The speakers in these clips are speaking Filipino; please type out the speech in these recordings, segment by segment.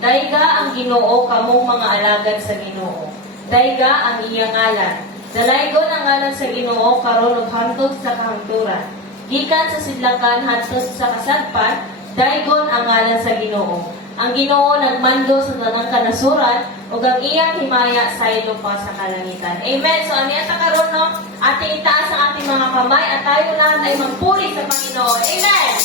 Dayga ang Ginoo kamong mga alagad sa Ginoo. Dayga ang iyang ngalan. Dalaygon ang ngalan sa Ginoo karon ug hangtod sa kahangturan. Gikan sa sidlakan hangtod sa kasadpan, daygon ang ngalan sa Ginoo. Ang Ginoo nagmando sa tanang kanasuran ug ang iyang himaya saylo pa sa kalangitan. Amen. So ani ata karon no, ating itaas ang ating mga kamay at tayo lahat ay magpuri sa Panginoon. Amen.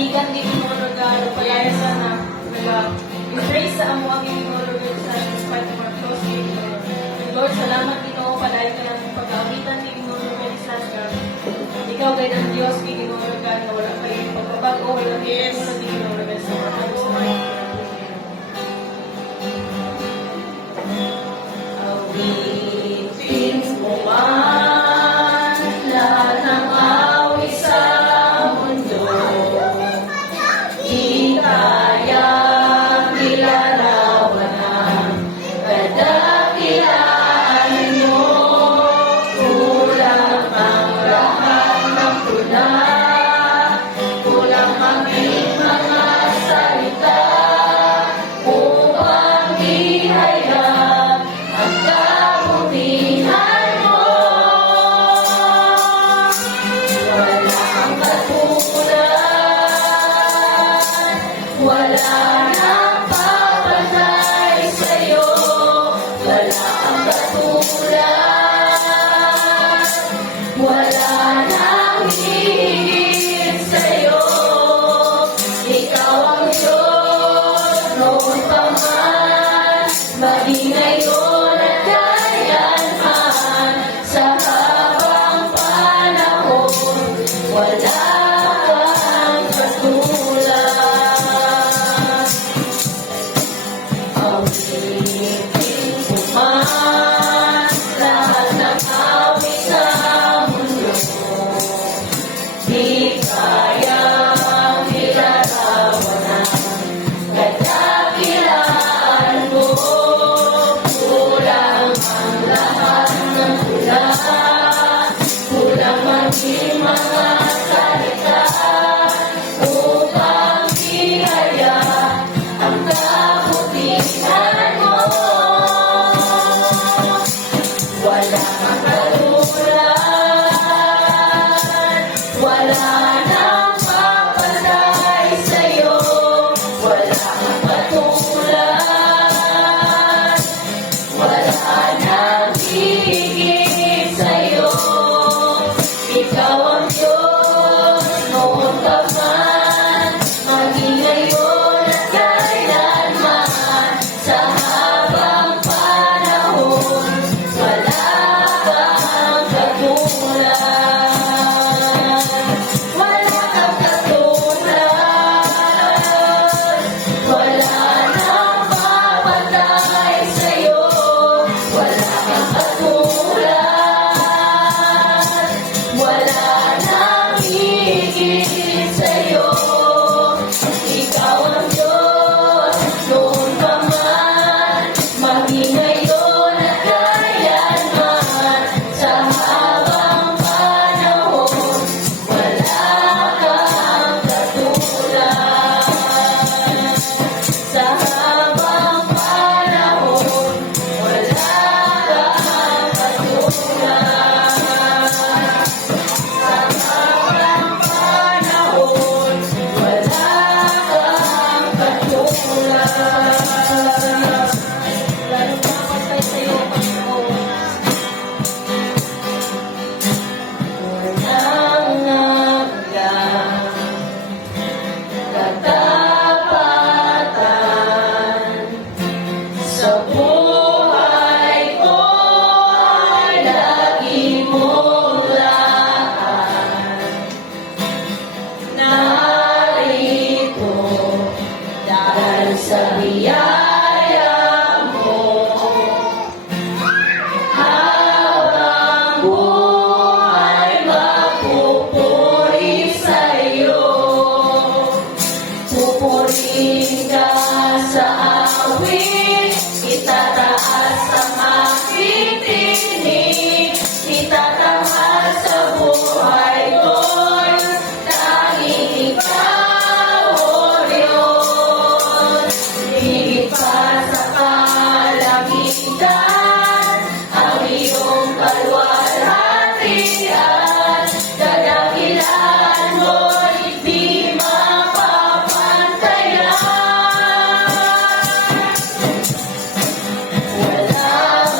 Gikan di Ginoo nga palaya sana embrace sa amo ang Ginoo sa spite of our close Ginoo. Lord, salamat Ginoo palaya ka ng pag-awitan ni Ginoo sa ikaw gay ng Diyos kay Ginoo nga wala kayo pagbabago wala kayo sa Ginoo sa mga awitin mo man lahat ng awit sa mundo. Di kayang ilarawan ang kadakilaan mo. Kulang ang lahat ng tula, kulang ang iyong mga salita upang ihayag ang kabutihan mo. Wala kang katulad, wala nang papatay sa'yo. Wala kang katulad, wala nang hihigit sa'yo. Ikaw ang Diyos noon pa man, maging ngayon at kailanman. Sa habang panahon, wala kang katulad. Awitin ko man lahat ng awit sa mundo. Di kayang ilarawan ang kadakilaan mo. Kulang ang lahat ng tula, kulang maging mga salita upang ihayag ang kabutihan mo. Wala kang katulad, wala nang papatay sa'yo. Wala kang katulad, wala nang hihigit sa'yo. Ikaw ang Diyos noon pa man, maging ngayon at kailanman. Sa habang panahon, wala kang katulad. Wala kang katulad, wala nang papatay sa'yo. Wala kang katulad, wala nang higit sa'yo. Ikaw ang Diyos noon pa man, maging ngayon at kailanman. Sa habang panahon, wala kang katulad. Sa habang panahon, wala kang katulad. Sa habang panahon, wala kang katulad. Lalo pa patay sa'yo, Panginoon. Walang hanggan, katapatan sa buhay ko ay lagi mong lahat. Narito dahil sa biyaya mo, habang buhay mapupuri sa'yo. Pupurihin ka sa awit, itataas ang aking tinig, itatanghal sa buhay ko'y tanging ikaw, O Diyos. Higit pa sa kalangitan, ang iyong kalwalhatian. Kadakilaan mo'y di mapapantayan. Walang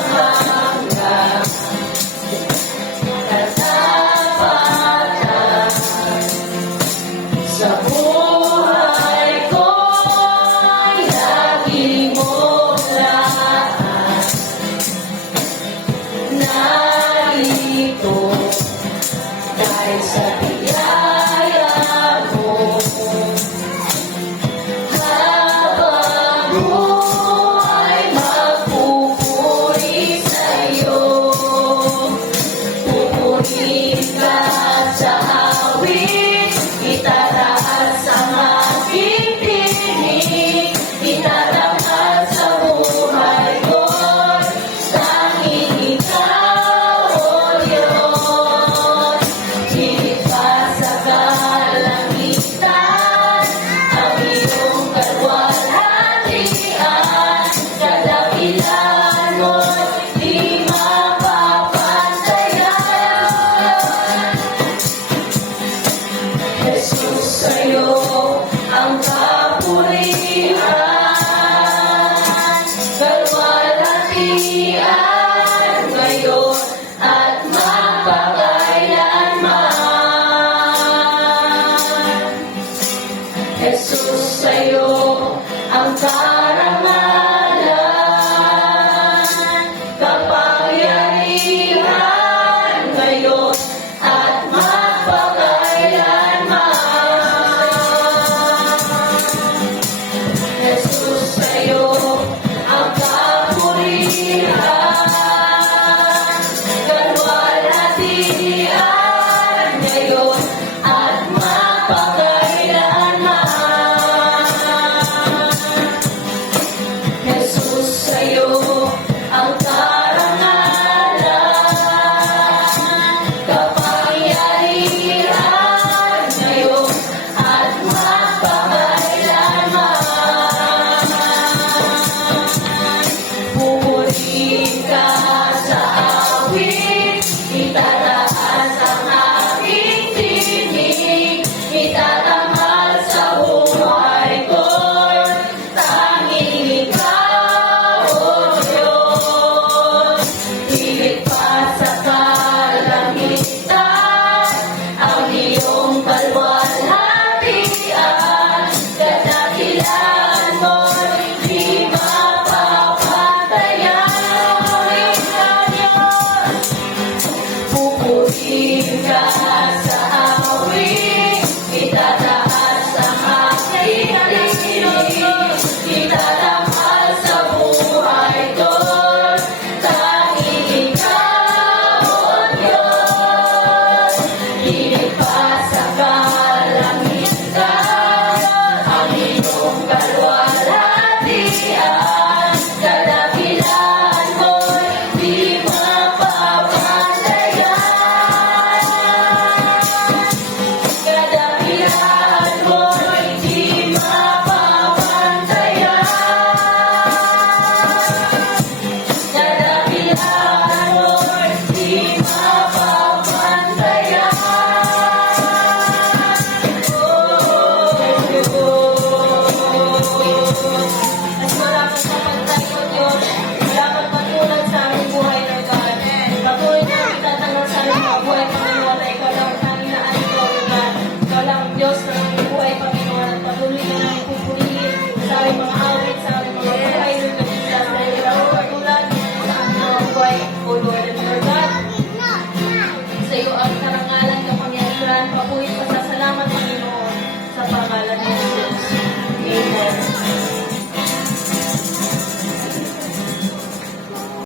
Ginoo.